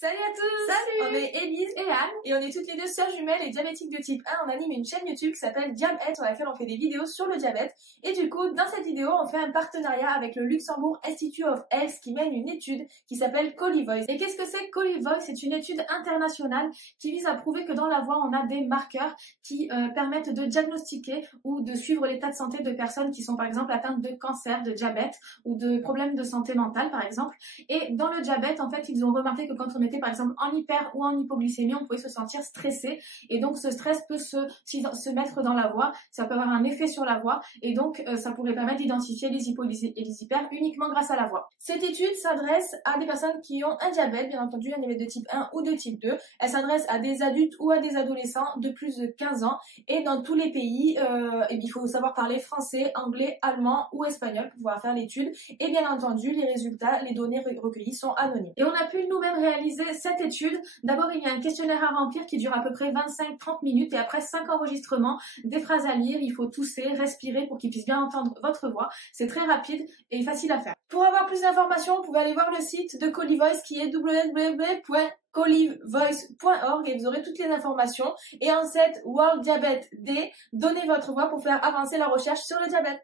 Salut à tous! Salut! On est Élise et Anne et on est toutes les deux sœurs jumelles et diabétiques de type 1. On anime une chaîne YouTube qui s'appelle Diabète sur laquelle on fait des vidéos sur le diabète. Et du coup, dans cette vidéo, on fait un partenariat avec le Luxembourg Institute of Health qui mène une étude qui s'appelle ColiVoice. Et qu'est-ce que c'est ColiVoice? C'est une étude internationale qui vise à prouver que dans la voix, on a des marqueurs qui permettent de diagnostiquer ou de suivre l'état de santé de personnes qui sont par exemple atteintes de cancer, de diabète ou de problèmes de santé mentale par exemple. Et dans le diabète, en fait, ils ont remarqué que quand on était par exemple en hyper ou en hypoglycémie, on pouvait se sentir stressé et donc ce stress peut se mettre dans la voix, ça peut avoir un effet sur la voix et donc ça pourrait permettre d'identifier les hypo et les hyper uniquement grâce à la voix. Cette étude s'adresse à des personnes qui ont un diabète, bien entendu un diabète de type 1 ou de type 2. Elle s'adresse à des adultes ou à des adolescents de plus de 15 ans et dans tous les pays, il faut savoir parler français, anglais, allemand ou espagnol pour pouvoir faire l'étude et bien entendu les résultats, les données recueillies sont anonymes. Et on a pu nous-mêmes réaliser cette étude. D'abord, il y a un questionnaire à remplir qui dure à peu près 25-30 minutes et après 5 enregistrements, des phrases à lire, il faut tousser, respirer pour qu'ils puissent bien entendre votre voix. C'est très rapide et facile à faire. Pour avoir plus d'informations, vous pouvez aller voir le site de ColiVoice qui est www.colivoice.org et vous aurez toutes les informations. Et en cette World Diabète Day, donnez votre voix pour faire avancer la recherche sur le diabète.